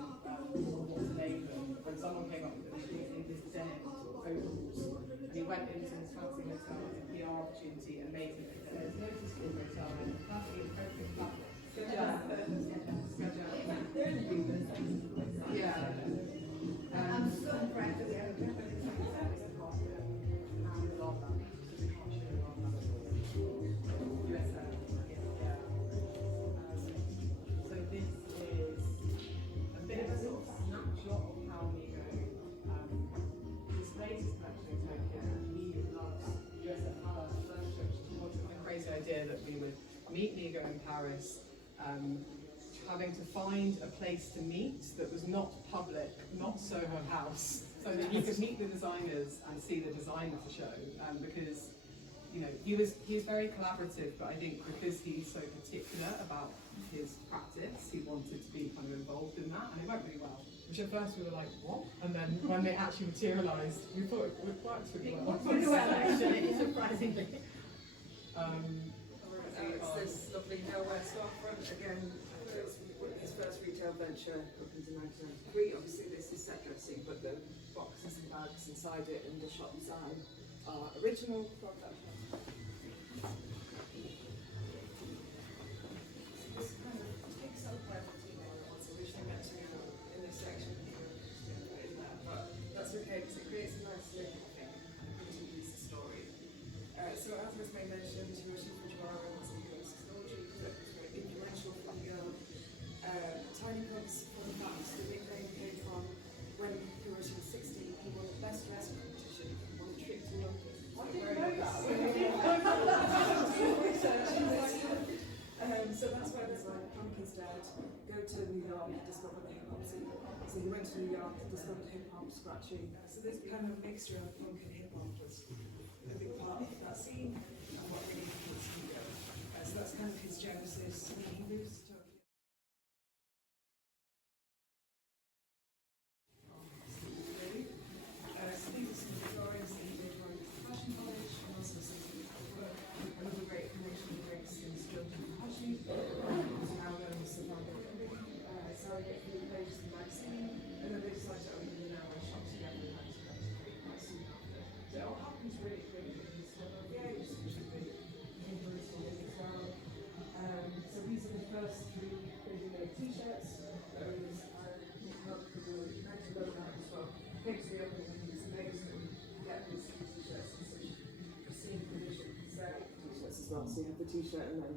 what to name them, and someone came up with it in his denim overalls, and he went into this fancy hotel as a PR opportunity and made it. And there's no school hotel, and fancy perfect flat. Yeah. I'm so impressed with the other So this is a bit of a sort of snapshot of how Nigo displays his collection in Tokyo. He loves USF furniture, which was a crazy idea that we would meet Nigo in Paris, having to find a place to meet that was not public, not Soho House, so that you could meet the designers and see the design of the show. Because he was very collaborative, but I think because he's so particular about his practice, he wanted to be kind of involved in that, and it went really well. Which at first we were like, what? And then when they actually materialised, we thought it worked really well. Pretty well, actually, surprisingly. It's this lovely nowhere storefront again. His first retail venture opened in 1993. Obviously, this is set dressing, but the boxes and bags inside it and the shop design are original from that. This kind of takes up where the team was originally meant to go in this section here, but that's okay because it creates a nice link, I think, and continues the story. So as was mentioned, Hiroshi Fujiwara was a US technology that was very influential for the Tiny Cubs, for the fact the nickname came from when Hiroshi was 16, he won the best dress competition on a trip to London. I didn't know that. So that's why there's like Pumpkin's dad, go to New York, discover the hip hop scene. So he went to New York, discovered hip hop, scratching. So this kind of mixture of punk and hip hop was a big part of that scene and what really influenced Nigo. So that's kind of his genesis. He moves to Tokyo. So these are some drawings that he did while he was at Fashion College, and also some work. Another great connection with Greg's is Jordan Hashi, who's now known as the founder of so I get through the pages of the magazine, and then they decided to open an hour shop together and had to create quite soon after. So it all happens really quickly. Yeah, it's really influenced on it as well. So these are the first three ready-made t-shirts. Those not for the next logo as well. Thanks to the opening, it's amazing to get these t-shirts in such pristine condition. So t-shirts as well. So you have the t-shirt and then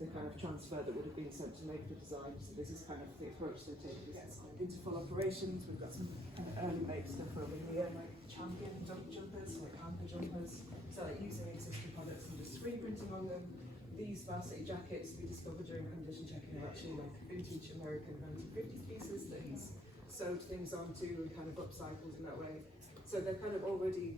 the kind of transfer that would have been sent to make the design. So this is kind of the approach they're taking. Yes. Into full operations. We've got some kind of early make stuff over here, like champion jumpers, like hamper jumpers. So like using existing products and just screen printing on them. These varsity jackets we discovered during condition checking are actually like vintage American 1950s pieces that he's sewed things onto and kind of upcycled in that way. So they're kind of already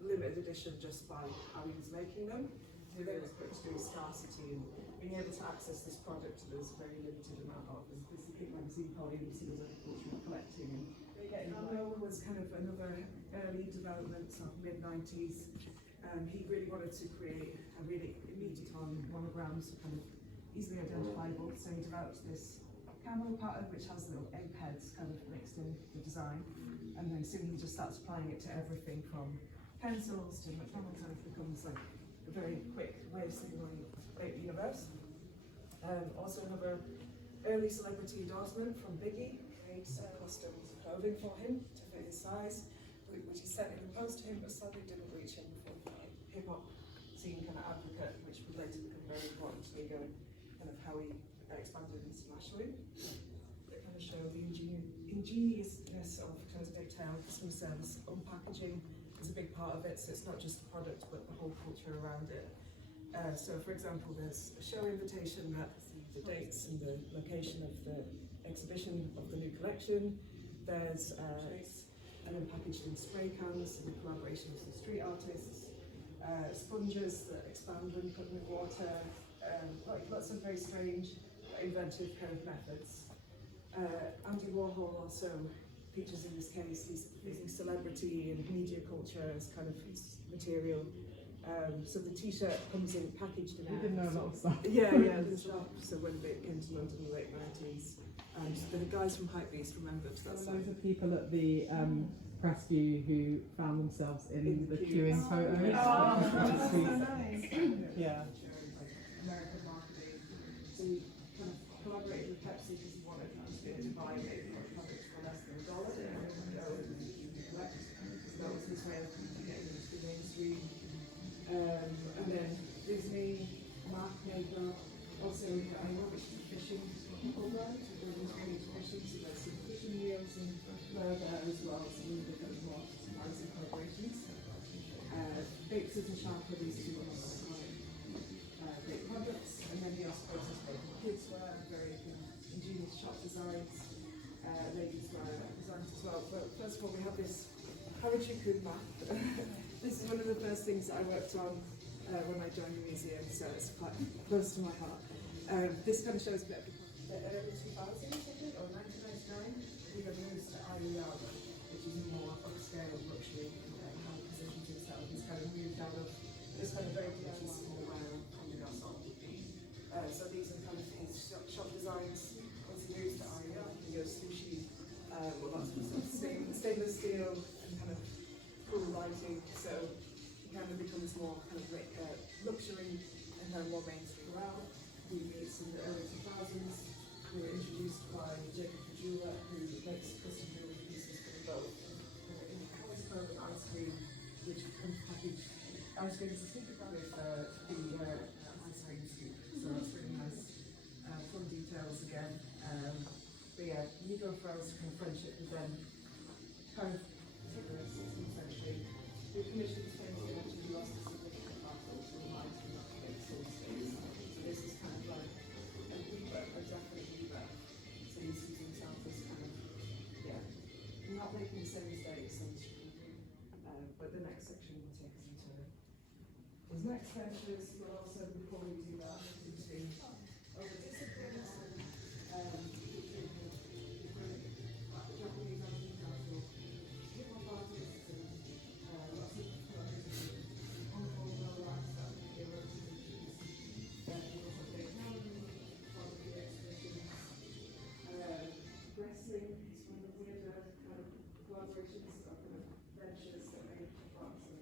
limited edition just by how he was making them. So they was put to do scarcity and being able to access this product there's a very limited amount of. There's a big magazine called ABC was Agricultural Collecting, and Nigo was kind of another early development of mid-90s. He really wanted to create a really immediate on monograms, kind of easily identifiable. So he developed this camel pattern which has little egg heads kind of mixed in the design, and then soon he just starts applying it to everything from pencils to McDonald's, and it becomes like a very quick way of signaling BAPE universe. Also another early celebrity endorsement from Biggie, made custom clothing for him to fit his size, which he sent in the post to him, but sadly didn't reach him before the hip hop scene kind of advocate, which would later become very important to Nigo and kind of how he expanded internationally. They kind of show the ingeniousness of kind of detail, customer service, unpackaging is a big part of it, so it's not just the product but the whole culture around it. So for example, there's a show invitation that the dates and the location of the exhibition of the new collection. There's and then packaged in spray cans in collaboration with some street artists, sponges that expand when put in water, like lots of very strange, inventive kind of methods. Andy Warhol also features in this case. He's using celebrity and media culture as kind of his material. So the t-shirt comes in packaged in We didn't know a lot of stuff. Yeah, the shop. So when they came to London in the late 90s, so the guys from Hypebeast remembered that site. Loads of people at the press view who found themselves in the queuing photos. That's so nice. Yeah. American marketing. So we kind of collaborated with Pepsi because we wanted to buy BAPE products for less than $1 and go and collect. So that was his way of getting into the mainstream. And then Disney, Mark Nigo, also I work with fishing programs. We're doing fishing, so there's some fishing reels and there as well. So we're looking at more some collaborations. BAPE Super Sharp are these two great products, and then the also process for kids wear, very ingenious shop designs, ladies wear designs as well. But first of all, we have this Harajuku map. This is one of the first things that I worked on when I joined the museum, so it's quite close to my heart. This kind of shows a bit of the early 2000s, I think, or 1999. We got moved to IER, which is more upscale luxury, how it positions itself. It's kind of moved out of this kind of very beautiful small so these are kind of his shop designs. Once he moves to IER, he goes sushi, with lots of stuff, stainless steel and kind of cool lighting. So he kind of becomes more kind of luxury and then more mainstream. Well, we meet in the early 2000s. We were introduced by Jacob the jeweler, who makes custom jewelry pieces for the boat. In Harrisburg and ice cream, which comes packaged. Ice cream is a secret with the ice cream scoop, so it's really nice. Fun details again. But yeah, Nigo Fro's kind of friendship with them kind of took us essentially. We commissioned the same thing to do us a significant battle to remind them not to get soul states. So this is kind of like a rebirth, a definite rebirth. So he sees himself as kind of, yeah, not making the same mistakes on the street. But the next section will take us into his next ventures, but also before we do that, into other disciplines. Japanese art council, hip hop artists, and lots of collaborations with Hong Kong, lifestyle, Europe, photography exhibitions. Wrestling is one of the weirder kind of collaborations, or kind of ventures that made France and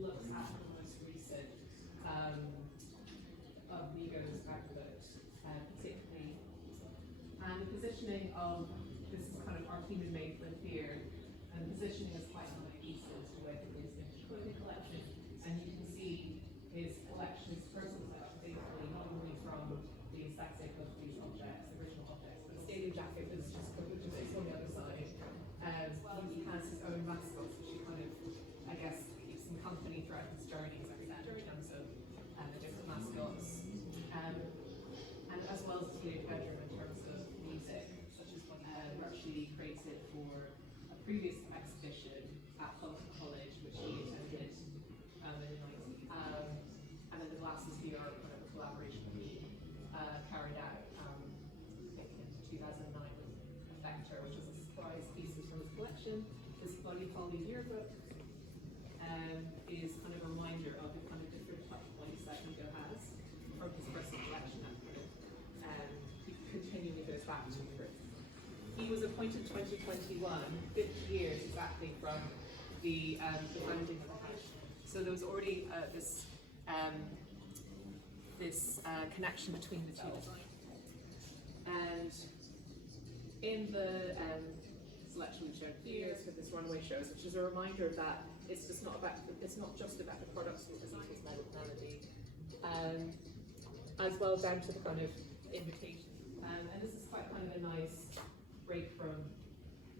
looks at the most recent of Nigo's output, particularly, and the positioning of this is kind of our human made with here, and the positioning is quite non-adhesive with his vintage clothing collection, and you can see his collection, his personal collection, basically edition. This Bloody Polly yearbook is kind of a reminder of the kind of different touch points that Nigo has from his personal collection that kind of continually goes back to the roots. He was appointed 2021, 50 years exactly from the founding of the house. So there was already this connection between the two designs. And in the selection we showed here for this runway shows, which is a reminder that it's just not about it's not just about the products or the melody, as well down to the kind of invitation. And this is quite kind of a nice break from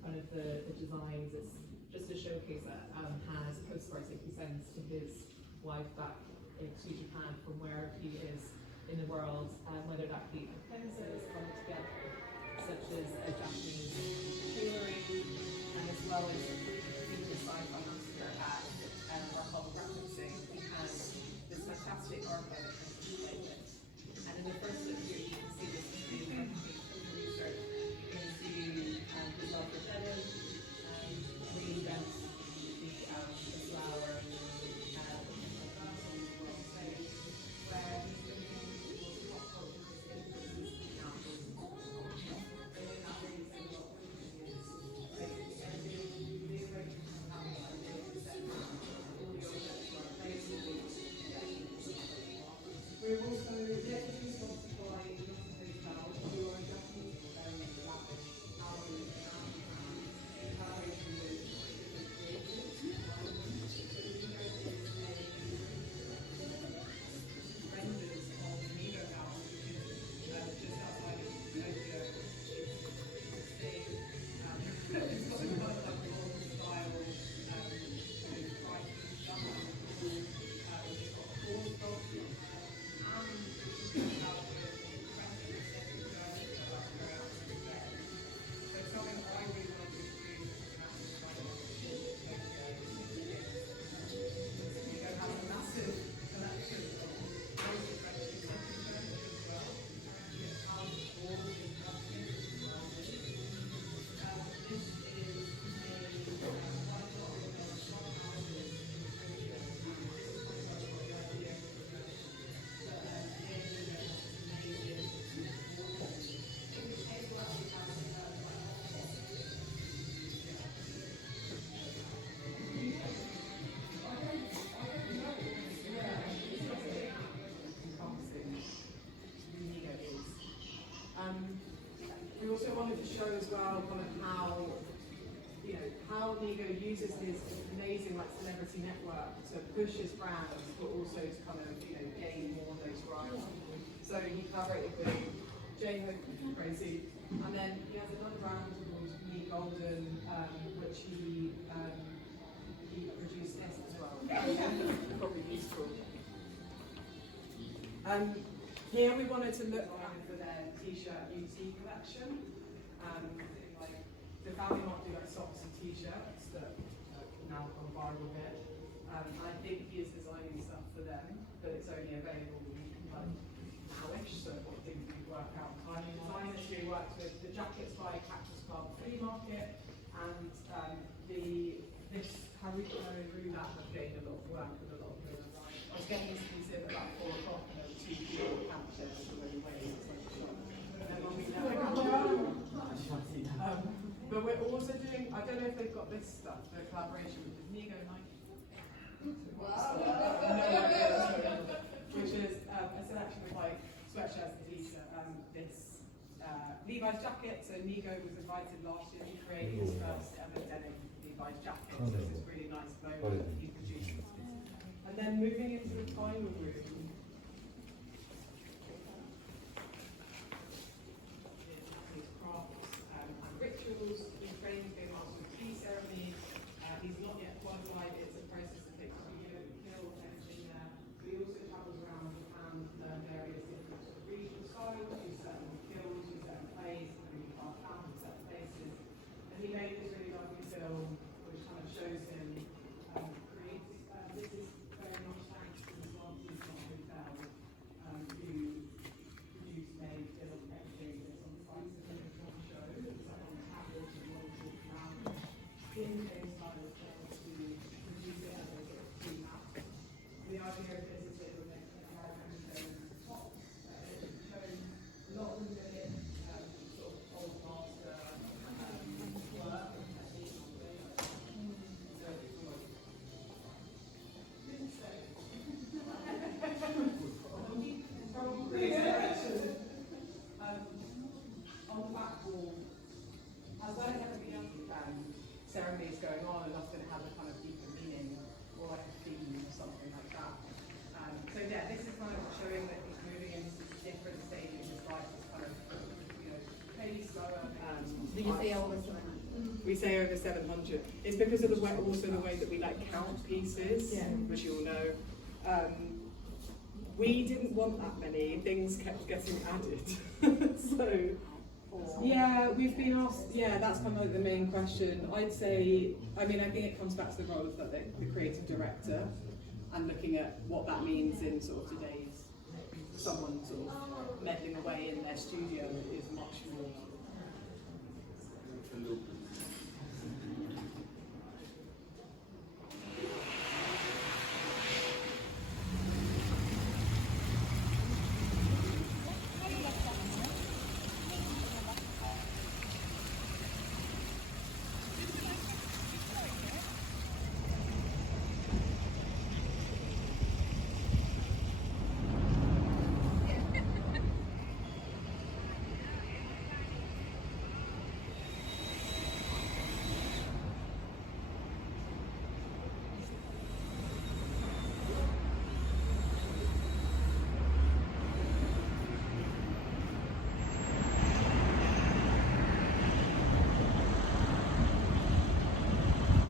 kind of the designs. It's just a showcase that has postcards that he sends to his wife back to Japan from where he is in the world, whether that be appendices coming together, such as a Japanese tailoring, and as well as the sci-fi master at Archival Referencing. He has this fantastic archive that he can play with. And in the first look here, you can see this research. You can see his love for denim, reinvents the flower, we're also executive sponsored by Hotel, who are a Japanese in collaboration with renders of the Nigo House, which is just outside of Tokyo. It's got a kind of like modern style, striking summer. It's got four sculptures. We also wanted to show as well kind of how, how Nigo uses his amazing celebrity network to push his brand, but also to kind of, gain more notoriety. So he collaborated with J-Hope, crazy, and then he has another brand called Golden, which he produced this as well. Probably useful. Here we wanted to look for their t-shirt UT collection. The family might do socks and t-shirts that now gone viral a bit. I think he is designing stuff for them, but it's only available nowish, so I think we work out timing designers. We worked with the jackets by Cactus Club Flea Market, and this Haruko Ruda have gained a lot of work with a lot of them. I was getting this piece in about 4 o'clock and there were 2 people campers already waiting. But we're also doing, I don't know if they've got this stuff, the collaboration with Nigo Nike. Which is a selection of sweatshirts and t-shirts, this Levi's jacket. So Nigo was invited last year to create his first ever denim Levi's jacket. So this is really nice moment that he produced. And then moving into the final room, rituals, he trains going on with tea ceremonies. He's not yet qualified, it's a process that takes 2 years to kill everything there. But he also travels around Japan to learn various different regional styles, use certain skills, use certain plays, and he can't found in certain places. And he made this really lovely film which kind of shows him create. This is very much thanks to his love design. You say over 700. We say over 700. It's because of the way, also the way that we like count pieces, which you all know. We didn't want that many. Things kept getting added. So yeah, we've been asked. Yeah, that's kind of like the main question. I'd say. I mean, I think it comes back to the role of the creative director and looking at what that means in sort of today's. Someone sort of meddling away in their studio is much more.